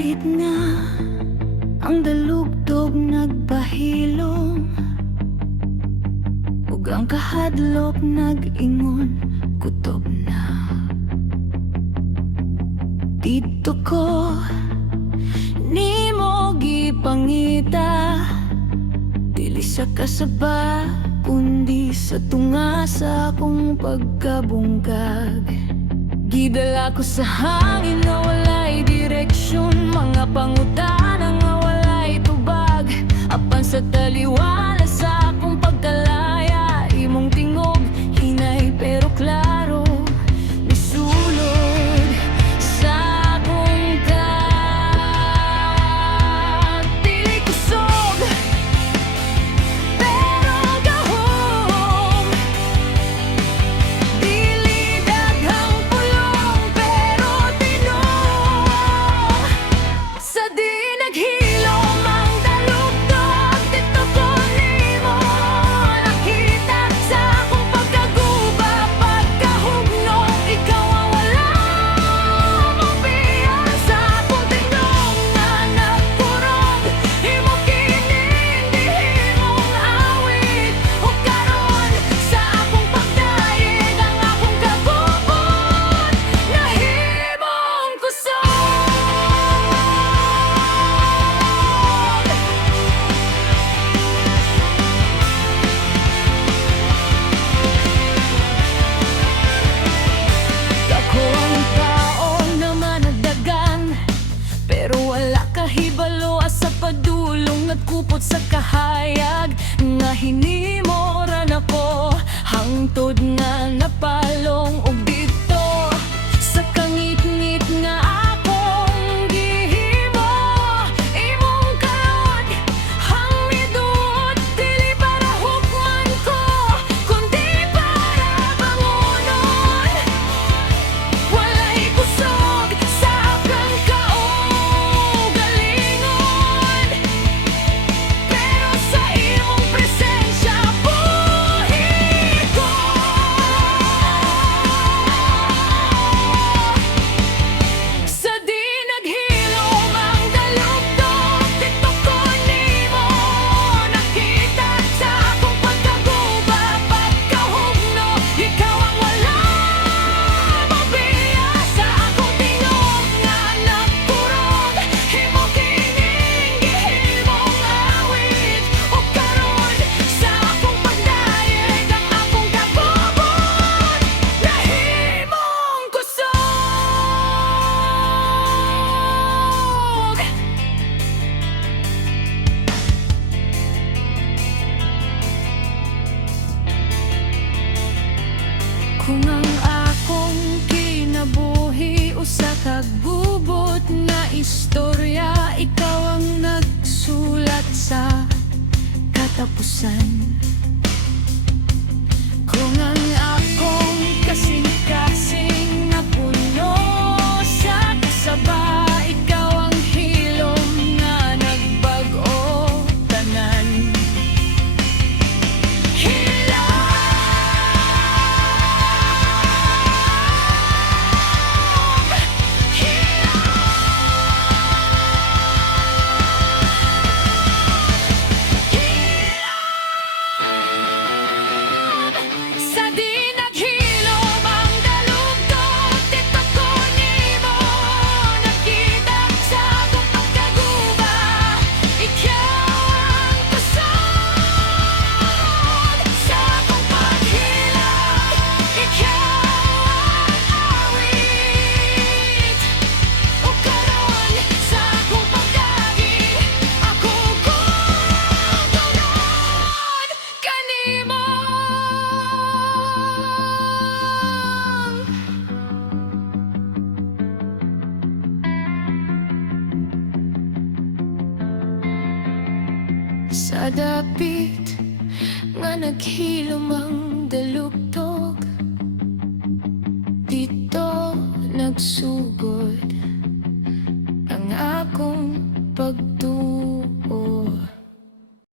Dapit na ang dalugtog nagbahilom, ug ang kahadlok nag-ingon kutob na. Dito ko nimo gipangita, dili sa kasaba kundi sa tunga sa akong pagkabungkag. Gidala ko sa hangin na walay direksyon, mga pangutana nga walay tubag. Apan sa taliwala sa akong pagkalaya, imong tingog hinay pero klaro, misulod sa akong dili kusog pero gahom, dili daghang pulong pero tinong. Sa di naghilom ang dalugtog, dito ko nimo nakita sa akong pagkaguba, pagkahugno. Ikaw ang wala mabiya sa akong tinong na nagkurog. Imo kining gihimong awit, ug karon sa akong pagdayeg ang akong kagubot nahimong kusog. Ako ang tao na managdagan, pero wala kahibalo sa padulong nagkupot sa kahayag nga hinimo ra nako, hangtod nga napalong. Og dito sa kangit-ngit nga akong gihimo, imong kaon ang midot, dili para hukman ko kundi para bangonon. Walay kusog sa akong kaugalingon, pero sa imong presensya buhi ko. Sa di naghilom ang dalugtog, dito ko nimo nakita sa akong pagkaguba, pagkahugno. Ikaw ang wala mabiya sa akong tingog nga nagkurog. Imo kining gihimong awit, ug karon sa akong pagdayeg ang akong kagubot nahimong kusog. Kung ang akong kinabuhi usa ka gubot na istorya, ikaw ang nagsulat sa katapusan. Kung ang akong kasing-kasing na puno sa kasaba, ikaw ang hilom nga nagbag-o tanan. Sa di naghilom ang dalugtog, dito ko nimo nakita sa akong pagkaguba. Ikaw ang kusog sa akong paghilak, ikaw ang awit, ug karon sa akong pagdagi ako gugtunod kanimo. Sa dapit nga naghilom ang dalugtog, dito nagsugod